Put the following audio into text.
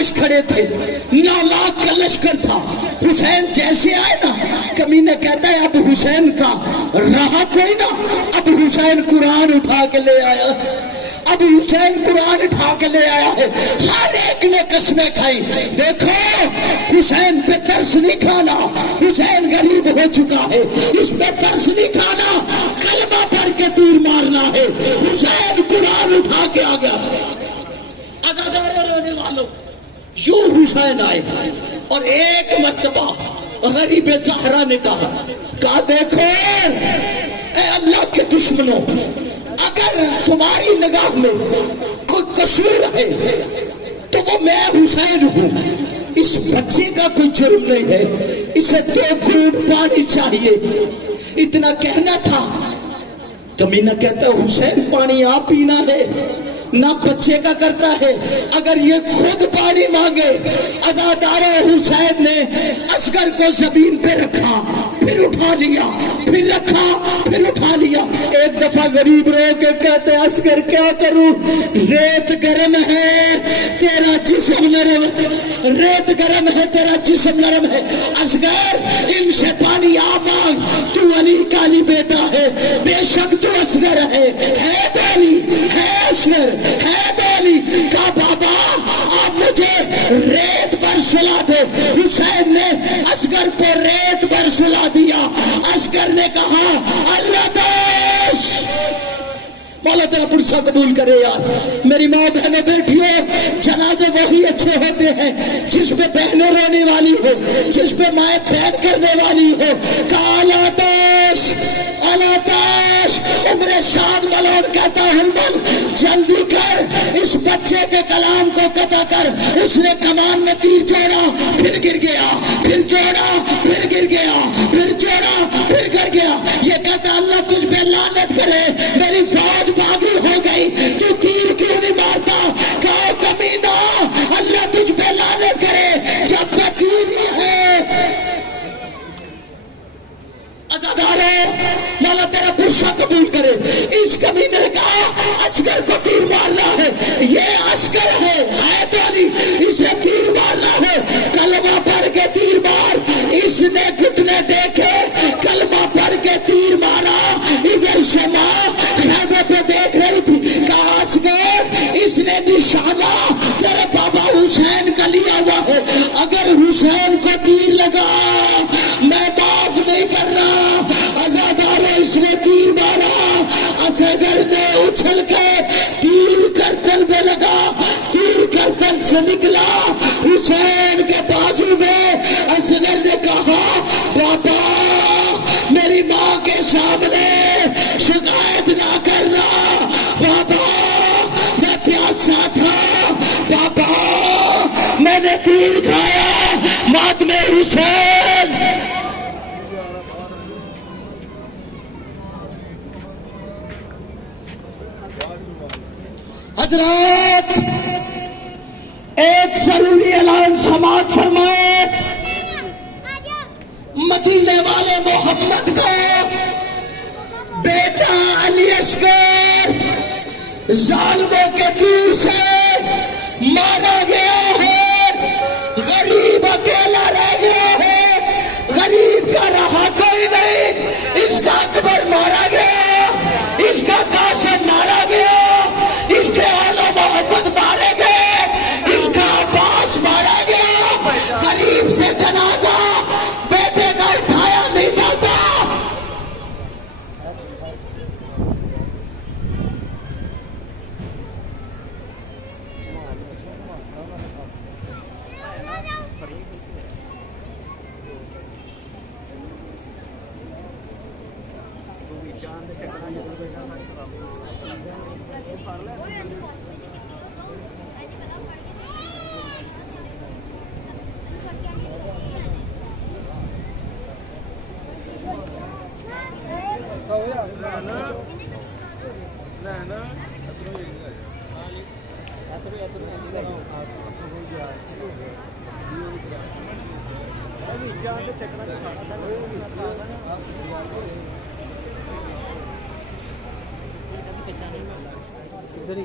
فوج کھڑے تھے، 9 لاکھ کا لشکر تھا. حسین جیسے آئے نا، کمینہ کہتا ہے اب حسین کا رہا کوئی نہ، اب حسین قرآن اٹھا کے لے آیا. اب حسین قرآن اٹھا کے لے آیا ہے. ہر ایک نے قسمیں کھائی. دیکھو حسین پہ ترس نہیں کھانا، حسین غریب ہو چکا ہے، اس پہ ترس نہیں کھانا، کلمہ پڑھ کے تیر مارنا ہے. حسین قرآن اٹھا کے آ گیا. عزادار رہنے والوں، یوں حسین آئے اور ایک مرتبہ غریب زہرا نے کہا دیکھو اے اللہ کے دشمنوں، اگر تمہاری نگاہ میں کوئی قصور ہے تو وہ میں حسین ہوں. اس بچے کا کوئی جرم نہیں ہے، اسے 2 گھونٹ پانی چاہیے. اتنا کہنا تھا. کمینہ کہتا ہے حسین پانی آپ پینا ہے نہ بچے کا کرتا ہے. اگر یہ خود پانی مانگے. عزادار حسین نے اصغر کو زمین پہ رکھا، پھر اٹھا لیا، پھر رکھا، پھر اٹھا لیا. ایک دفعہ غریب رو کے کہتے اصغر کیا کروں، ریت گرم ہے تیرا جسم نرم، ریت گرم ہے تیرا جسم نرم ہے. اصغر ان سے پانی آ مانگ، تو علی کا علی بیٹا ہے، بے شک تو اصغر ہے تو علی ہے، اصغر ہے تو علی. کہا بابا آپ مجھے ریت پر سلا دے. حسین نے اصغر کو ریت پر سلا دیا. اصغر نے کہا اللہ داش، مولا تیرا پرسہ قبول کرے. یار میری ماں بہنیں بیٹھیوں، جنازے وہی اچھے ہوتے ہیں جس پہ بہنیں رونے والی ہو، جس پہ مائیں پید کرنے والی ہو. کالا داش اللہ داش. عمر شاد ملون کہتا ہرمل جلدی کر، اس بچے کے کلام کو قطع کر. اس نے کمان میں تیر جوڑا، پھر گر گیا، پھر جوڑا، پھر گر گیا، پھر جوڑا، پھر گر گیا. یہ کہتا اللہ تجھ پہ لعنت کرے، میری فوج باغی ہو گئی، تو تیر کیوں نہیں مارتا. کہو کمینہ اللہ تجھ پہ لعنت کرے جب میں تیر ہی ہے. عزادارے مولا تیرا پرسہ قبول کرے. اس کمینے نے کہا اصغر کو تیر مارنا ہے، یہ اصغر ہے تو علی، اسے تیر مارنا ہے. کلمہ پڑھ کے تیر مار. اس نے گھٹنے دیکھے، کلمہ پڑھ کے تیر مارا. ادھر سے ماں خیمے پہ دیکھ رہی تھی. کہا اصغر اس نے نشانہ تیرے بابا حسین کا لیا ہوا ہے، اگر حسین کو تیر لگا میں معاف نہیں کرنا. اس نے تیر مارا. اصغر نے اچھل کے تیر گردن میں لگا، تیر گردن سے نکلا حسین کے بازو میں. اصغر نے کہا بابا میری ماں کے سامنے شکایت نہ کرنا، بابا میں پیاسا تھا، بابا میں نے تیر کھایا، ماتم حسین. حضرات ایک ضروری اعلان سماعت فرمائے. مدینے والے محمد کو بیٹا علی اصغر ظالموں کے تیر سے مارا گیا ہے. غریب اکیلا رہ گیا ہے، غریب کا رہا کوئی نہیں. اس کا اکبر مارا گیا، اس کا قاسم مارا گیا، اس کے آلہ محمد مارے گئے، اس کا عباس مارا گیا. غریب سے جنازہ بیٹے کا اٹھایا نہیں جاتا. ادھر ہی